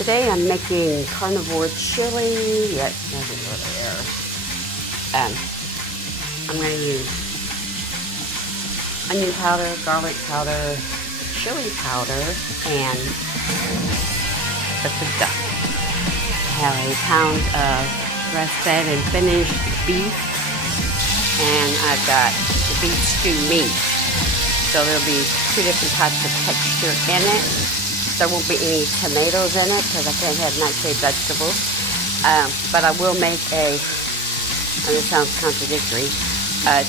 Today I'm making carnivore chili. Yeah, it doesn't go there. I'm going to use onion powder, garlic powder, chili powder, and paprika. I have a pound of grass-fed and finished beef, and I've got the beef stew meat. So there'll be two different types of texture in it. There won't be any tomatoes in it because I can't have nightshade vegetables. But I will make and it sounds contradictory,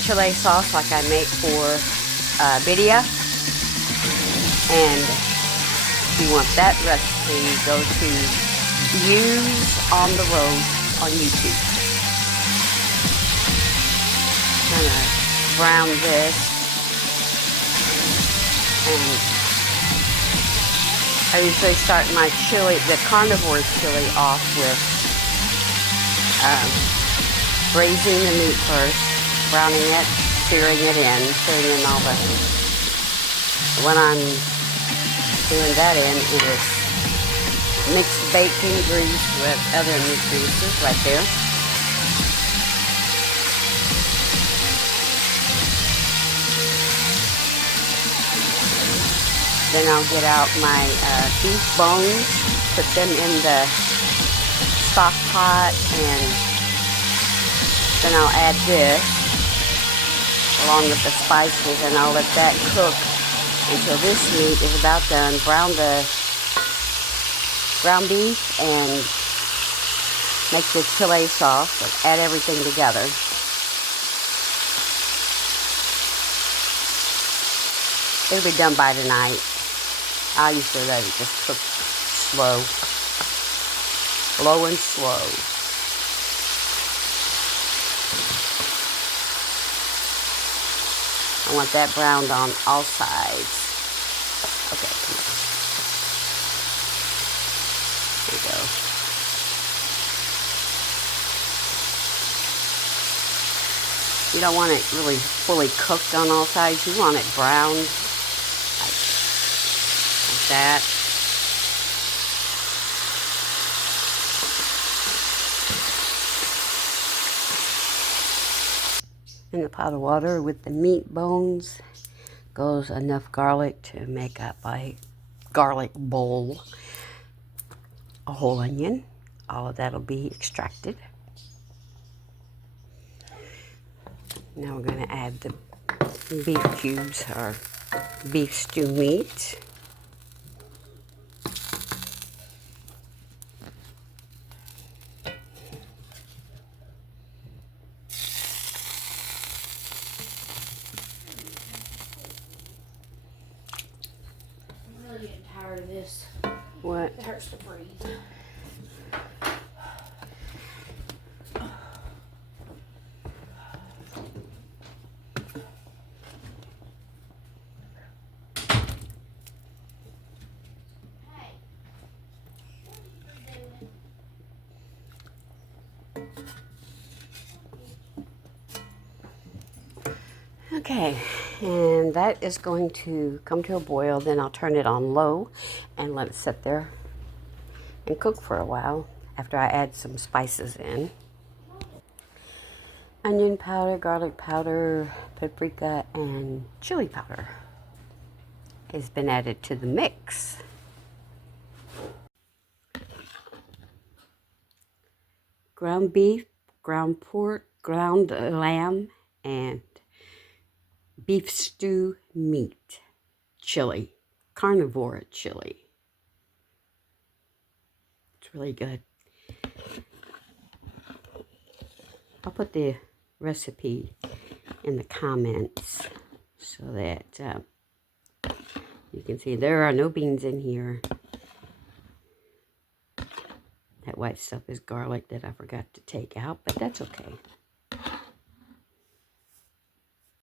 chili sauce like I make for birria. And if you want that recipe, go to Views on the Road on YouTube. Kind of brown this, and I usually start my chili, the carnivore chili, off with braising the meat first, browning it, searing in all the. When I'm doing that in, it is mixed bacon grease with other meat greases right there. Then I'll get out my beef bones, put them in the stock pot, and then I'll add this along with the spices, and I'll let that cook until this meat is about done. Brown the ground beef and make the chili sauce, add everything together. It'll be done by tonight. I usually let it just cook slow and slow. I want that browned on all sides. Okay, come on. There you go. You don't want it really fully cooked on all sides. You want it browned like that. In the pot of water with the meat bones goes enough garlic to make up a garlic bowl. A whole onion. All of that will be extracted. Now we're going to add the beef cubes, or beef stew meat. I'm really getting tired of this. What? It hurts to breathe. Okay, and that is going to come to a boil. Then I'll turn it on low and let it sit there and cook for a while after I add some spices in. Onion powder, garlic powder, paprika, and chili powder has been added to the mix. Ground beef, ground pork, ground lamb, and beef stew meat, chili, carnivore chili. It's really good. I'll put the recipe in the comments so that you can see there are no beans in here. That white stuff is garlic that I forgot to take out, but that's okay.